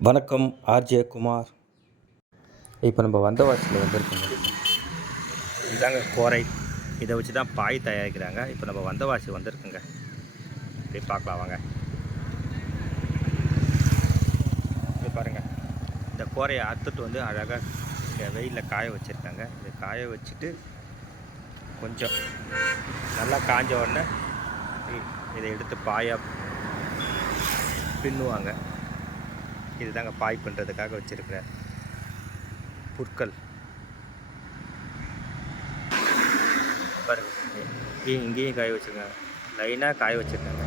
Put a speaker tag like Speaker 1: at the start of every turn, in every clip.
Speaker 1: வணக்கம் ஆர்ஜே குமார். இப்போ நம்ம வந்தவாசியில் வந்திருக்கோம். இதாங்க கோரை. இதை வச்சு தான் பாய் தயாரிக்கிறாங்க. இப்போ நம்ம வந்தவாசி வந்திருக்குங்க. போய் பார்க்கலாம் வாங்க. இது பாருங்கள் இந்த கோரையை அறுத்துட்டு வந்து அழகாக இங்கே வெயிலில் காய வச்சுருக்காங்க. இதை காய வச்சுட்டு கொஞ்சம் நல்லா காஞ்ச உடனே இதை எடுத்து பாயாக பின்னுவாங்க. இதுதாங்க பாய் பண்ணுறதுக்காக வச்சுருக்கிற புற்கள். பாருங்க இங்கேயும் இங்கேயும் காய வச்சுருக்காங்க. லைனாக காய வச்சுருக்காங்க.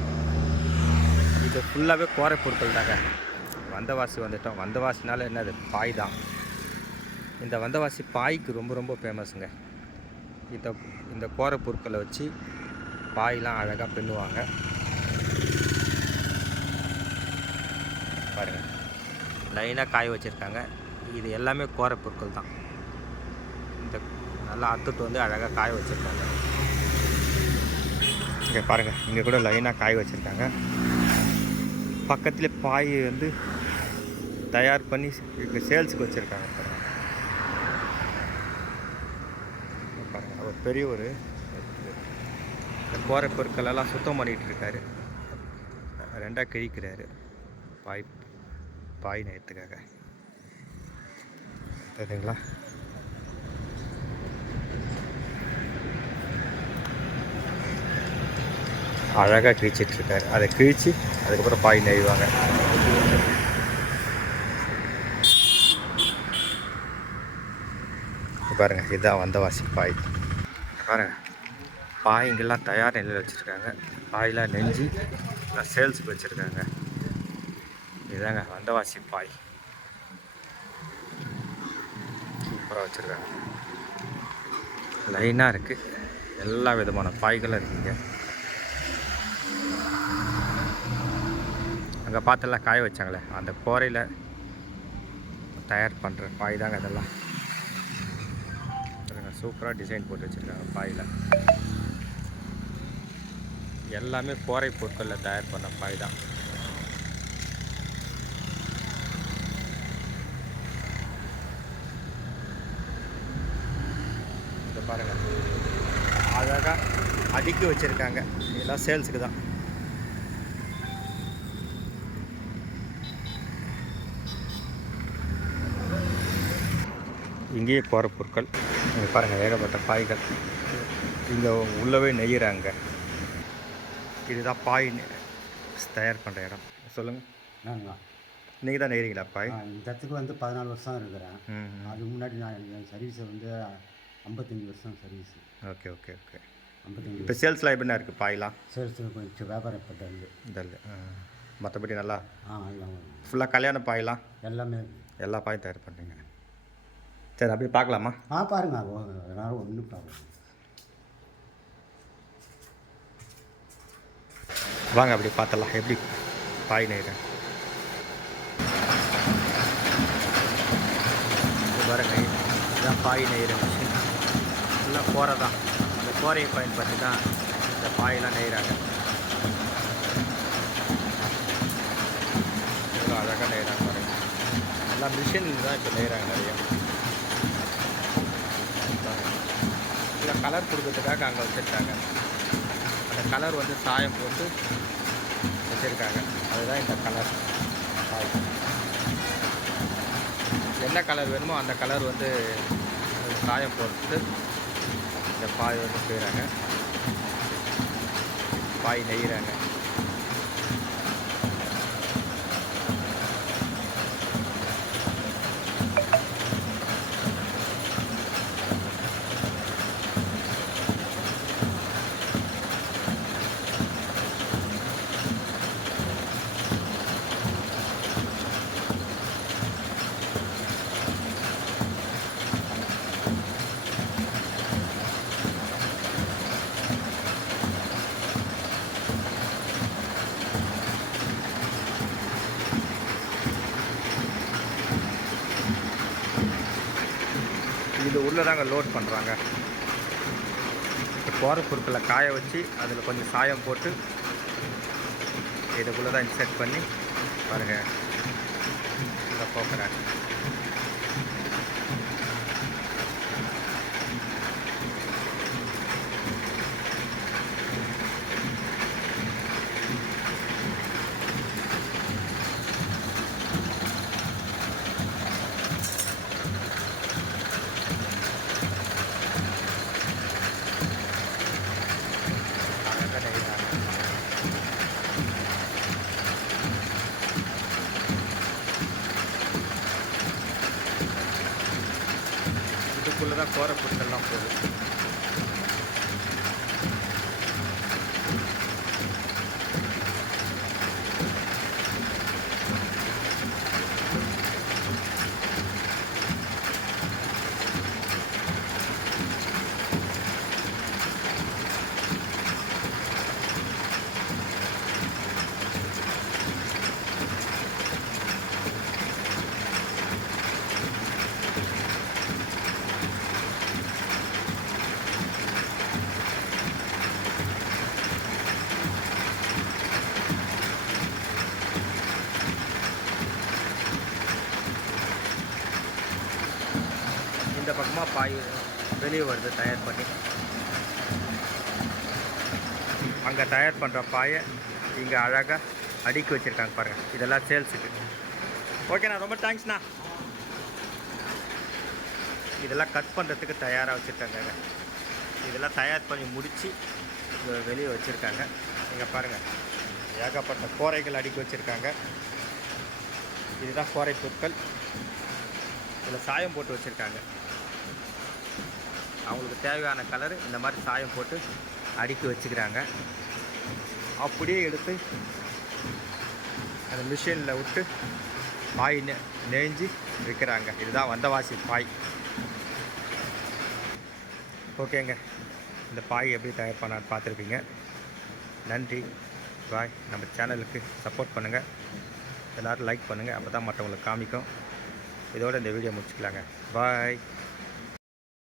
Speaker 1: இது ஃபுல்லாகவே கோரை பொருட்கள் தாங்க. வந்தவாசி வந்துட்டோம். வந்தவாசினால என்னது பாய் தான். இந்த வந்தவாசி பாய்க்கு ரொம்ப ரொம்ப ஃபேமஸுங்க இந்த இந்த கோரை பொருட்களை வச்சு பாயெலாம் அழகாக பின்னுவாங்க. பாருங்கள் லைனாக காய வச்சுருக்காங்க. இது எல்லாமே கோரை பொருட்கள் தான். இந்த நல்லா அத்துட்டு வந்து அழகாக காய வச்சுருக்காங்க. இங்கே பாருங்கள் இங்கே கூட லைனாக காய வச்சுருக்காங்க. பக்கத்தில் பாய் வந்து தயார் பண்ணி இங்கே சேல்ஸுக்கு வச்சுருக்காங்க பாருங்கள் இங்க பாருங்க அவர் பெரியவர். இந்த கோரை பொருட்களெல்லாம் சுத்தம் பண்ணிகிட்டு இருக்காரு. ரெண்டாக கிழிக்கிறாரு. பாய் பாய் நேரத்துக்காக. தெரியுங்களா அழகாக கிழிச்சிட்ருக்காரு அதை கிழிச்சு அதுக்கப்புறம் பாய் நெய்வாங்க. இங்க பாருங்க இதுதான் வந்தவாசி பாய். பாருங்க பாய் இங்கெல்லாம் தயார் நிலையில் வச்சுருக்காங்க. பாயெலாம் நெஞ்சு சேல்ஸுக்கு வச்சுருக்காங்க. இதுதாங்க வந்தவாசி பாய். சூப்பராக வச்சுருக்காங்க. லைனாக இருக்குது எல்லா விதமான பாய்களும் இருக்குங்க. அங்கே பார்த்தெல்லாம் காய வச்சாங்களே அந்த கோரையில் தயார் பண்ணுற பாய் தாங்க அதெல்லாம் சூப்பராக டிசைன் போட்டு வச்சுருக்காங்க பாயில். எல்லாமே கோரை பொருட்களில் தயார் பண்ண பாய் தான் இதை பாருங்கள் அழகாக அடுக்கி வச்சுருக்காங்க. இதெல்லாம் சேல்ஸுக்கு தான். இங்கேயே போகிற பொருட்கள். இங்கே பாருங்கள் ஏகப்பட்ட பாய்கள். இங்கே உள்ளவே நெய்கிறாங்க இதுதான் பாய் தயார் பண்ணுற இடம். சொல்லுங்கள்
Speaker 2: நாங்களா?
Speaker 1: நீங்கள் தான் நெய்கிறீங்களா பாய்?
Speaker 2: இந்த இடத்துக்கு வந்து பதினாலு வருஷம் இருக்கிறேன். அதுக்கு முன்னாடி நான் சர்வீஸை வந்து ஐம்பத்தஞ்சு வருஷம் சர்வீஸ்
Speaker 1: ஓகே ஓகே ஓகே.
Speaker 2: ஐம்பத்தஞ்சு
Speaker 1: இப்போ சேல்ஸ்லாம் எப்படின்னா இருக்குது பாய்லாம்
Speaker 2: சேல்ஸ் கொஞ்சம் வியாபாரம் இப்போது
Speaker 1: இதில் மற்றபடி நல்லா?
Speaker 2: ஆ எல்லாம்
Speaker 1: ஃபுல்லாக கல்யாண பாயெல்லாம்?
Speaker 2: எல்லாமே
Speaker 1: எல்லா பாயும் தயார் பண்ணுறீங்க சரி அப்படியே பார்க்கலாமா?
Speaker 2: ஆ பாருங்க எல்லாரும் ஒன்றும் ப்ராப்ளம்
Speaker 1: வாங்க அப்படி பார்த்தலாம் எப்படி பாய் நெய்கிறேன் பாருங்க இதுதான் பாய் நெய்கிற மிஷின் ஃபுல்லாக கோரை தான். அந்த கோரையை பயன்படுத்தி தான் இந்த பாயெல்லாம் நெய்கிறாங்க இவ்வளோ அழகாக நெய்கிறாங்க பாருங்க. எல்லாம் மிஷின் தான் இப்போ நெய்கிறாங்க நிறைய. இதில் கலர் கொடுக்கறதுக்காக அங்கே வச்சுருக்காங்க. அந்த கலர் வந்து சாயம் போட்டு வச்சுருக்காங்க. அதுதான் இந்த கலர் பாய். என்ன கலர் வேணுமோ அந்த கலர் வந்து சாயம் போட்டு இந்த பாய் வந்து செய்கிறாங்க பாய் நெய்கிறாங்க இது உள்ளே தாங்க லோட் பண்ணுறாங்க போகிற பொருட்களை காய வச்சு அதில் கொஞ்சம் சாயம் போட்டு இதுக்குள்ளே தான் இன்செர்ட் பண்ணி பாருங்கள் இதை போக்குறேன் நெய்கிறாங்க இதுக்குள்ளே தான் கோர போகுது. பக்கமாக பாய் வெளியே வருது தயார் பண்ணி. அங்கே தயார் பண்ணுற பாயை இங்கே அழகாக அடுக்கி வச்சுருக்காங்க பாருங்கள் இதெல்லாம் சேல்ஸுக்கு ஓகேண்ணா ரொம்ப தேங்க்ஸ்ண்ணா இதெல்லாம் கட் பண்ணுறதுக்கு தயாராக வச்சுருக்காங்க இதெல்லாம் தயார் பண்ணி முடித்து வெளியே வச்சுருக்காங்க. இங்கே பாருங்கள் ஏகப்பட்ட கோரைகள் அடுக்கி வச்சுருக்காங்க. இதுதான் கோரை பொருட்கள் இதில் சாயம் போட்டு வச்சுருக்காங்க. அவங்களுக்கு தேவையான கலரு இந்த மாதிரி சாயம் போட்டு அடுக்கி வச்சுக்கிறாங்க. அப்படியே எடுத்து அந்த மிஷினில் விட்டு பாய் நெ நெஞ்சு விற்கிறாங்க இதுதான் வந்தவாசி பாய். ஓகேங்க. இந்த பாய் எப்படி தயார் பண்ணான்னு பார்த்துருப்பீங்க. நன்றி. பாய். நம்ம சேனலுக்கு சப்போர்ட் பண்ணுங்கள் எல்லோரும் லைக் பண்ணுங்கள் அப்போ தான் மற்றவங்களுக்கு காமிக்கும். இதோடு இந்த வீடியோ முடிச்சுக்கலாங்க. பாய்